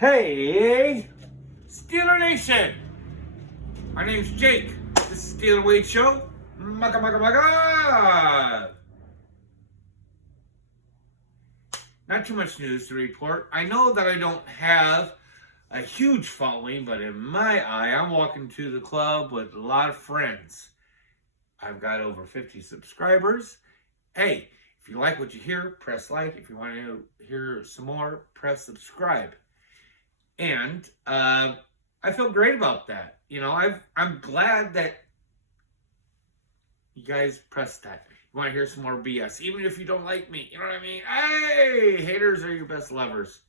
Hey, Steeler Nation! My name's Jake. This is Steeler Wade Show. Maka. Not too much news to report. I know that I don't have a huge following, but in my eye, I'm walking to the club with a lot of friends. I've got over 50 subscribers. Hey, if you like what you hear, press like. If you want to hear some more, press subscribe. And I feel great about that. You know, I'm glad that you guys pressed that. You want to hear some more BS, even if you don't like me. You know what I mean? Hey, haters are your best lovers.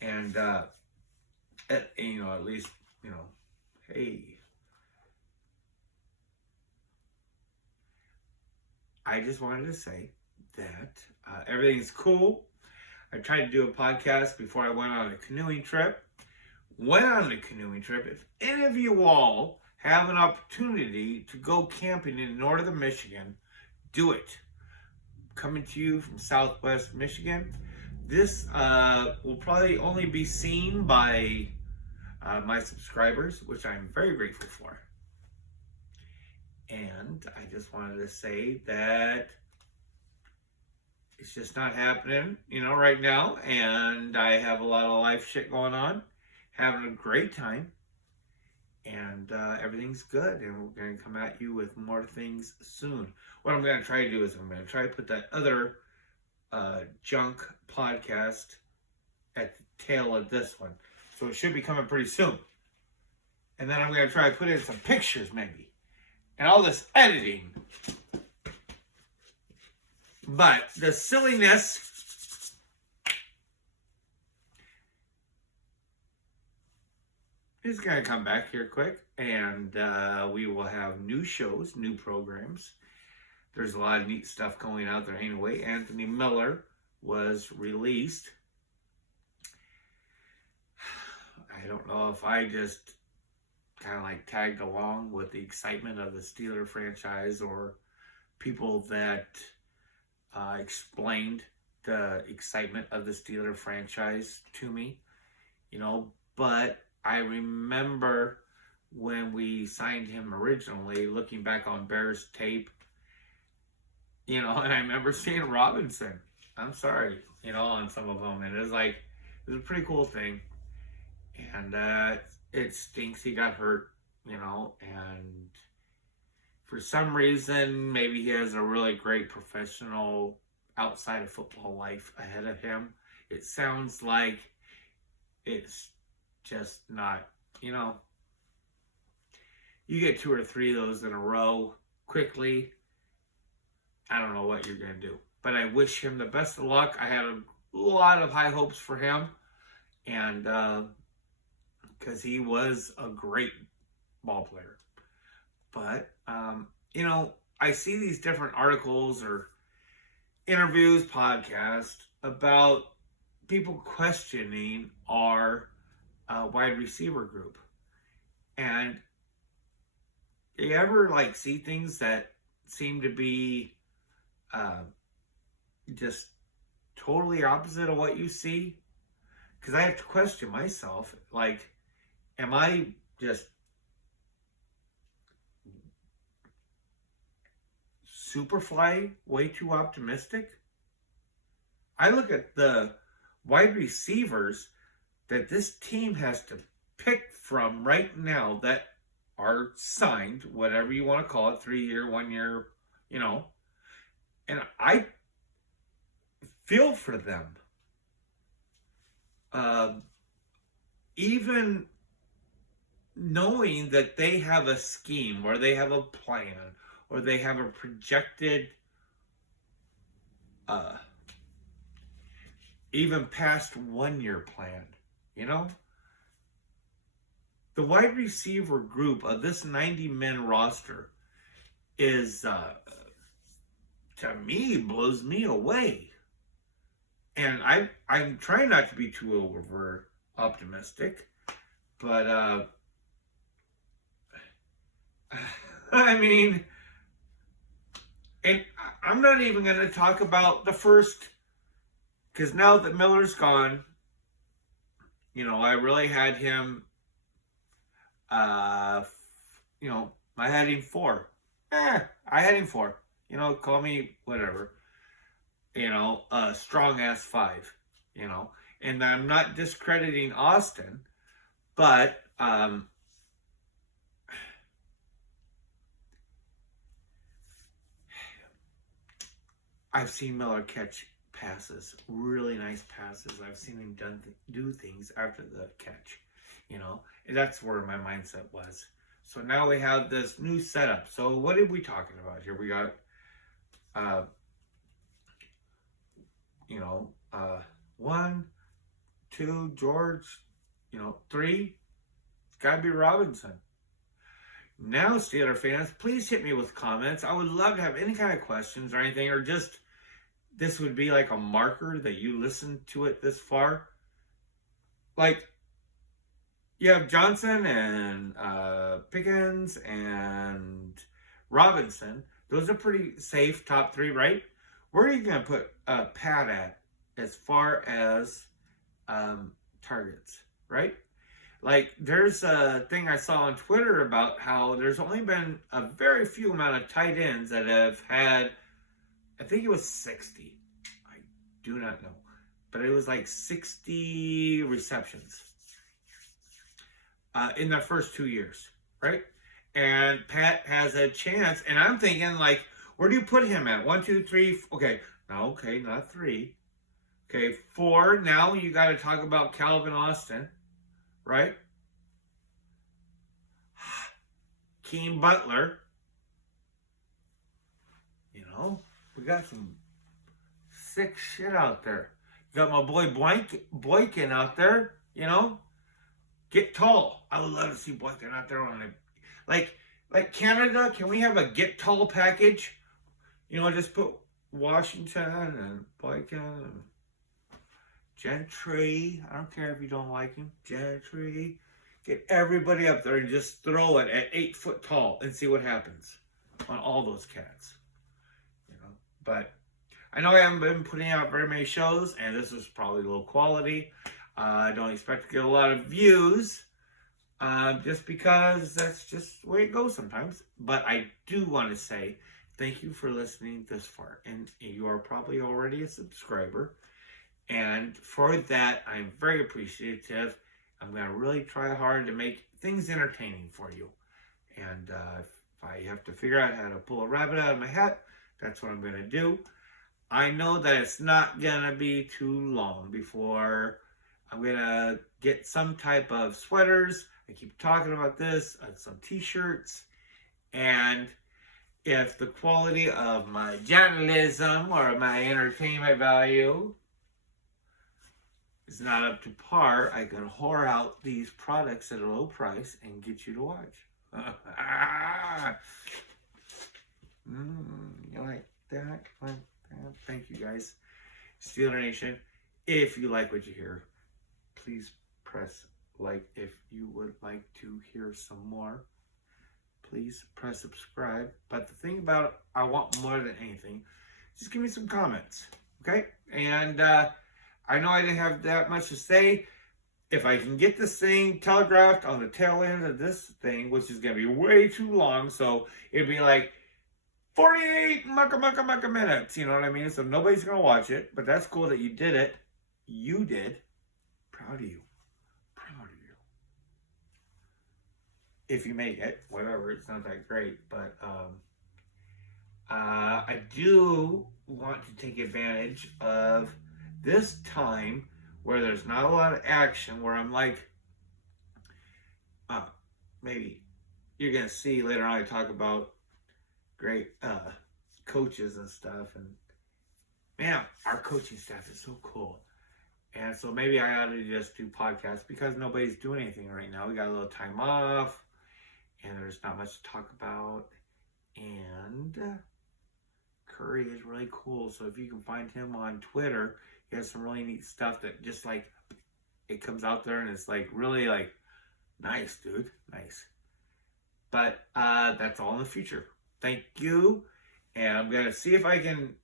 And, at least, hey. I just wanted to say that everything's cool. I tried to do a podcast before I went on a canoeing trip. If any of you all have an opportunity to go camping in northern Michigan, do it. Coming to you from southwest Michigan. This will probably only be seen by my subscribers, which I'm very grateful for. And I just wanted to say that it's just not happening, right now. And I have a lot of life shit going on. Having a great time. And everything's good. And we're going to come at you with more things soon. What I'm going to try to do is I'm going to try to put that other junk podcast at the tail of this one. So it should be coming pretty soon. And then I'm going to try to put in some pictures maybe. And all this editing. But the silliness is going to come back here quick. And we will have new shows, new programs. There's a lot of neat stuff going out there anyway. Anthony Miller was released. I don't know if I just kind of like tagged along with the excitement of the Steeler franchise or people that explained the excitement of the Steeler franchise to me, but I remember when we signed him originally, looking back on Bears tape, and I remember seeing Robinson, I'm sorry, on some of them, and it was a pretty cool thing, and it stinks he got hurt, and for some reason, maybe he has a really great professional outside of football life ahead of him. It sounds like it's just not, you get 2 or 3 of those in a row quickly. I don't know what you're going to do, but I wish him the best of luck. I had a lot of high hopes for him, and because he was a great ball player. But, I see these different articles or interviews, podcasts about people questioning our wide receiver group. And you ever see things that seem to be just totally opposite of what you see? Because I have to question myself, am I just Superfly way too optimistic? I look at the wide receivers that this team has to pick from right now that are signed, whatever you want to call it, 3-year, 1 year, and I feel for them. Even knowing that they have a scheme or they have a plan or they have a projected even past 1 year plan, the wide receiver group of this 90-man roster is to me blows me away. And I'm trying not to be too over optimistic, but and I'm not even going to talk about the first, because now that Miller's gone, I really had him, uh, I had him 4. I had him 4. Call me whatever. Strong ass 5. And I'm not discrediting Austin, but I've seen Miller catch passes, really nice passes. I've seen him do things after the catch, and that's where my mindset was. So now we have this new setup. So what are we talking about here? We got, uh, 1, 2, George, 3, it's got to be Robinson. Now, Steeler fans, please hit me with comments. I would love to have any kind of questions or anything, or just this would be like a marker that you listened to it this far. Like, you have Johnson and Pickens and Robinson. Those are pretty safe top 3, right? Where are you going to put Pat at as far as targets, right? Like, there's a thing I saw on Twitter about how there's only been a very few amount of tight ends that have had, I think it was 60. I do not know. But it was like 60 receptions in their first 2 years, right? And Pat has a chance. And I'm thinking, like, where do you put him at? 1, 2, 3. Okay, not 3. Okay, 4. Now you got to talk about Calvin Austin, right? Keem Butler. We got some sick shit out there. You got my boy Boykin out there, Get tall. I would love to see Boykin out there on it. Like Canada, can we have a get tall package? Just put Washington and Boykin and Gentry. I don't care if you don't like him. Gentry. Get everybody up there and just throw it at 8 foot tall and see what happens on all those cats. But I know I haven't been putting out very many shows, and this is probably low quality. I don't expect to get a lot of views, just because that's just the way it goes sometimes. But I do want to say thank you for listening this far, and you are probably already a subscriber. And for that, I'm very appreciative. I'm going to really try hard to make things entertaining for you. And if I have to figure out how to pull a rabbit out of my hat, that's what I'm going to do. I know that it's not going to be too long before I'm going to get some type of sweaters. I keep talking about this, some t-shirts. And if the quality of my journalism or my entertainment value is not up to par, I can whore out these products at a low price and get you to watch. You like that? Thank you, guys. Steeler Nation, if you like what you hear, please press like. If you would like to hear some more, please press subscribe. But the thing about it, I want more than anything, just give me some comments, okay? And I know I didn't have that much to say. If I can get this thing telegraphed on the tail end of this thing, which is going to be way too long, so it'll be like 48 mucka minutes, you know what I mean? So nobody's going to watch it, but that's cool that you did it. You did. Proud of you. Proud of you. If you make it, whatever, it's not that great, but I do want to take advantage of this time where there's not a lot of action, where I'm like, maybe you're going to see later on I talk about great coaches and stuff, and man, our coaching staff is so cool. And so maybe I ought to just do podcasts because nobody's doing anything right now. We got a little time off, and there's not much to talk about. And Curry is really cool, so if you can find him on Twitter, he has some really neat stuff that just like it comes out there, and it's like really like nice, dude, nice. But that's all in the future. Thank you, and I'm gonna see if I can.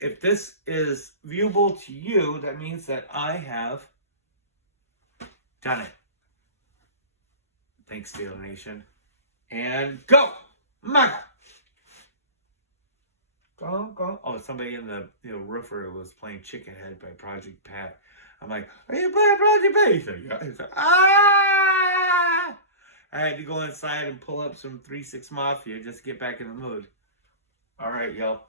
If this is viewable to you, that means that I have Done it. Thanks, Steeler Nation. And go! Michael! Go. Oh, somebody in the roofer was playing Chicken Head by Project Pat. I'm like, are you playing Project Pat? He's like, yeah. He's like, ah! I had to go inside and pull up some 3-6 Mafia just to get back in the mood. All right, yo.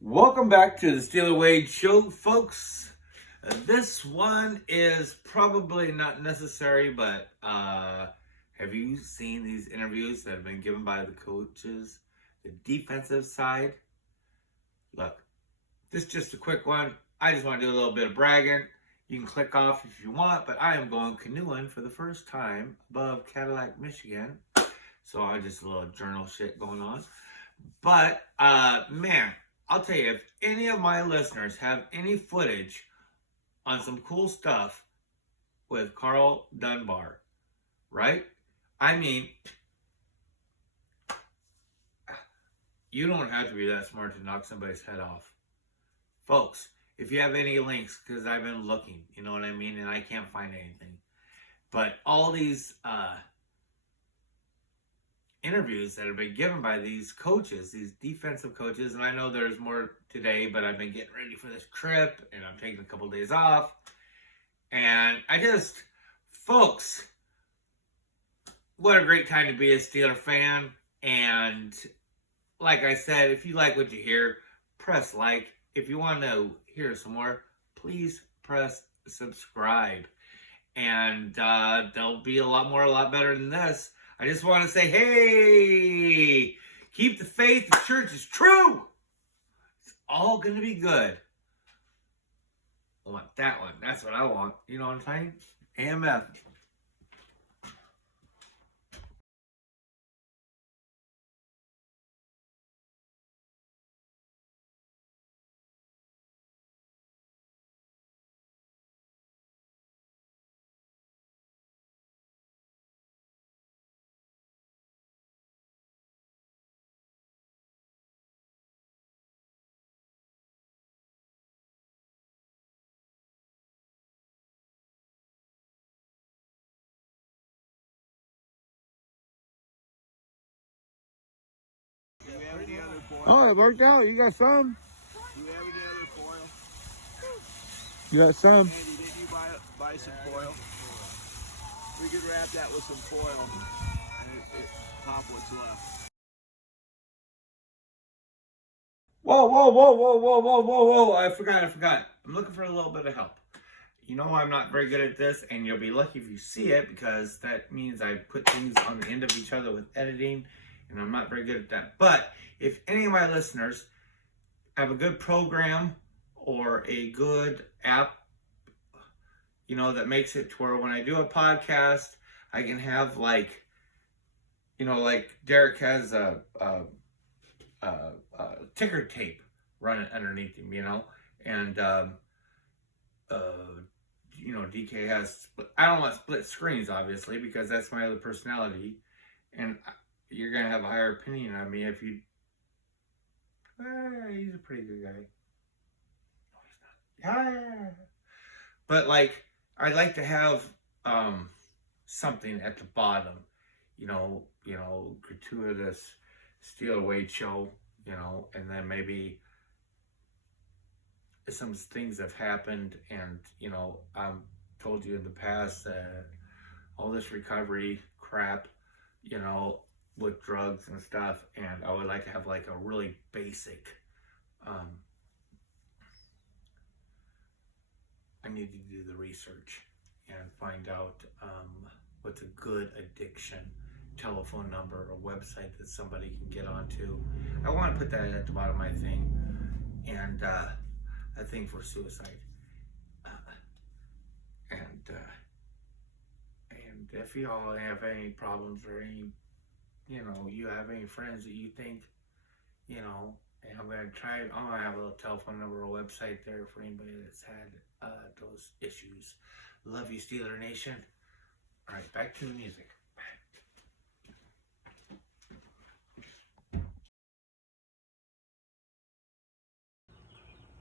Welcome back to the Steeler Wade Show, folks. This one is probably not necessary, but have you seen these interviews that have been given by the coaches, the defensive side? Look, this is just a quick one. I just want to do a little bit of bragging. You can click off if you want, but I am going canoeing for the first time above Cadillac, Michigan. So I just a little journal shit going on. But, man, I'll tell you, if any of my listeners have any footage on some cool stuff with Carl Dunbar, right? I mean, you don't have to be that smart to knock somebody's head off. Folks, if you have any links, because I've been looking, you know what I mean, and I can't find anything. But all these interviews that have been given by these coaches, these defensive coaches, and I know there's more today, but I've been getting ready for this trip, and I'm taking a couple days off. And folks, what a great time to be a Steeler fan. And like I said, if you like what you hear, press like. If you want to hear some more, please press subscribe. And there'll be a lot better than this. I just want to say, hey, keep the faith. The church is true. It's all going to be good. I want that one. That's what I want. You know what I'm saying? AMF. Oh, it worked out. You got some? Do you have any other foil? You got some? Andy, didn't you buy some foil? We could wrap that with some foil and pop what's left. Whoa. I forgot. I'm looking for a little bit of help. You know I'm not very good at this, and you'll be lucky if you see it, because that means I put things on the end of each other with editing, and I'm not very good at that. But if any of my listeners have a good program or a good app, you know, that makes it to where when I do a podcast, I can have like Derek has a ticker tape running underneath him, you know, and DK has I don't want split screens, obviously, because that's my other personality, and you're gonna have a higher opinion on me if you. He's a pretty good guy. No, he's not. Yeah. But like, I'd like to have something at the bottom, gratuitous Steeler Wade Show, and then maybe some things have happened, and I've told you in the past that all this recovery crap, with drugs and stuff, and I would like to have like a really basic I need to do the research and find out what's a good addiction telephone number or website that somebody can get onto. I want to put that at the bottom of my thing, and a thing for suicide. And if you all have any problems or any, you have any friends that you think, And I'm gonna try. I'm gonna have a little telephone number or website there for anybody that's had those issues. Love you, Steeler Nation. All right, back to the music.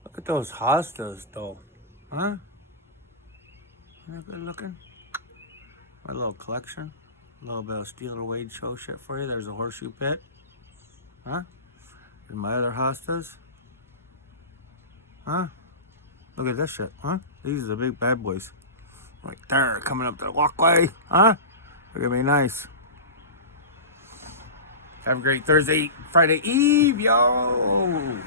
Look at those hostas, though, huh? Isn't that good looking? My little collection. A little bit of Steeler Wade show shit for you. There's a horseshoe pit. Huh? And my other hostas. Huh? Look at this shit, huh? These are the big bad boys. Right there, coming up the walkway, huh? They're gonna be nice. Have a great Friday Eve, yo!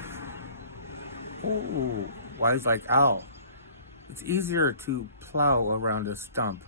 Ooh, wise like owl. It's easier to plow around a stump